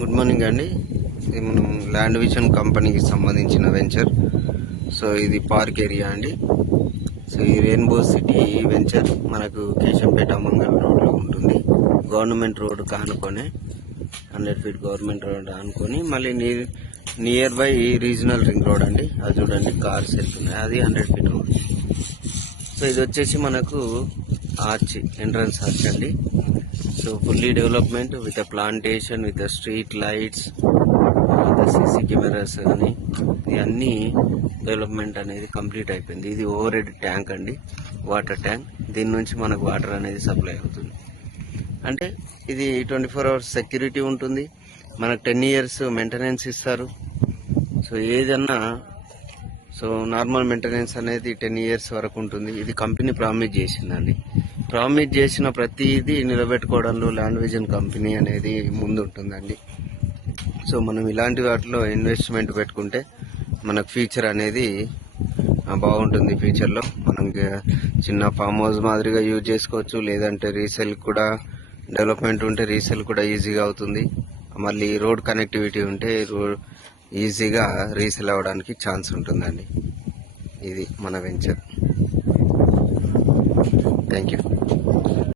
Good morning అండి. ఇది మనం ల్యాండ్ విజన్ కంపెనీకి సంబంధించిన వెంచర్. సో ఇది పార్క్ ఏరియా అండి. సో ఈ రెయిన్బో సిటీ వెంచర్ మనకు కేశంపేట మంగళ రోడ్లో ఉంటుంది. గవర్నమెంట్ రోడ్ కానుకొని 100 ఫీట్ గవర్నమెంట్ రోడ్ అనుకొని మళ్ళీ nearby regional ring road అండి. అది చూడండి కార్స్ వెళ్తున్నాయి, అది 100 ఫీట్ రోడ్. సో ఇది వచ్చేసి మనకు ఆర్చ్, ఎంట్రన్స్ ఆర్చ్ అండి. So fully development with plantation, with street lights, CC cameras కానీ ఇవన్నీ డెవలప్మెంట్ అనేది కంప్లీట్ అయిపోయింది. ఇది ఓవర్ హెడ్ ట్యాంక్ అండి, వాటర్ ట్యాంక్. దీని నుంచి మనకు వాటర్ అనేది సప్లై అవుతుంది. అంటే ఇది 24 అవర్స్ సెక్యూరిటీ ఉంటుంది. మనకు 10 years మెయింటెనెన్స్ ఇస్తారు. సో ఏదన్నా నార్మల్ మెయింటెనెన్స్ అనేది 10 years వరకు ఉంటుంది. ఇది కంపెనీ ప్రామిస్ చేసిందండి. ప్రామిస్ చేసిన ప్రతిదీ నిలబెట్టుకోవడంలో ల్యాండ్ విజన్ కంపెనీ అనేది ముందు ఉంటుందండి. సో మనం ఇలాంటి వాటిలో ఇన్వెస్ట్మెంట్ పెట్టుకుంటే మనకు ఫ్యూచర్ అనేది బాగుంటుంది. ఫ్యూచర్లో మనం చిన్న ఫామ్ హౌస్ మాదిరిగా యూజ్ చేసుకోవచ్చు, లేదంటే రీసేల్ కూడా డెవలప్మెంట్ ఉంటే రీసేల్ కూడా ఈజీగా అవుతుంది. మళ్ళీ రోడ్ కనెక్టివిటీ ఉంటే ఈజీగా రీసేల్ అవ్వడానికి ఛాన్స్ ఉంటుందండి. ఇది మన వెంచర్. Thank you.